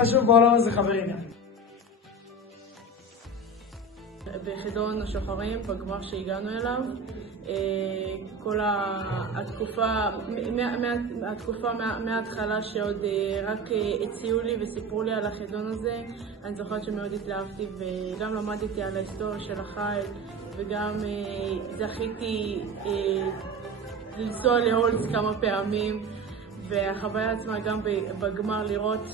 חשוב בעולם הזה, חברים. בחידון השוחרים, בגמר שהגענו אליו, כל התקופה מההתחלה שעוד רק הציעו לי וסיפרו לי על החידון הזה, אני זוכרת שמאוד התלהבתי וגם למדתי על ההיסטוריה של החיל וגם זכיתי לנסוע להולץ כמה פעמים, והחוויה עצמה גם בגמר לראות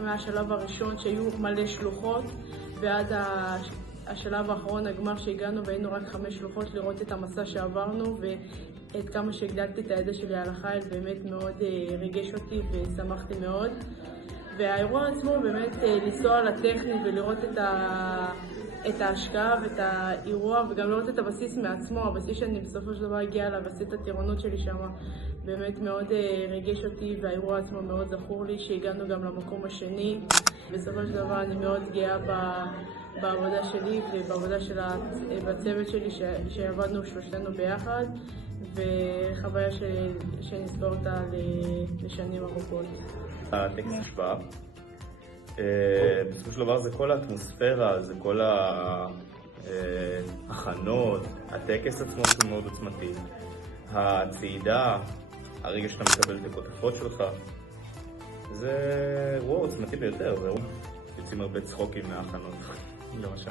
מהשלב הראשון שהיו מלא שלוחות ועד השלב האחרון, הגמר שהגענו והיינו רק 5 שלוחות, לראות את המסע שעברנו ואת כמה שהגדלתי את הידע שלי על החיל, באמת מאוד ריגש אותי ושמחתי מאוד. והאירוע עצמו באמת לנסוע לטכני ולראות את ההשקעה ואת האירוע וגם לראות את הבסיס מעצמו, הבסיס שאני בסופו של דבר הגיעה אליו, ועשיתי את הטירונות שלי שם, באמת מאוד ריגש אותי, והאירוע עצמו מאוד זכור לי שהגענו גם למקום השני. בסופו של דבר אני מאוד גאה בעבודה שלי ובעבודה בצוות שלי שעבדנו שלושתנו ביחד, וחוויה שנזכור אותה לשנים ארוכות. הטקס השפעה. בסופו של דבר זה כל האטמוספירה, זה כל ההכנות, הטקס עצמו שהוא מאוד עוצמתי, הצעידה, הרגע שאתה מקבל את הכותפות שלך, זה אירוע עוצמתי ביותר, יוצאים הרבה צחוקים מההכנות, למשל.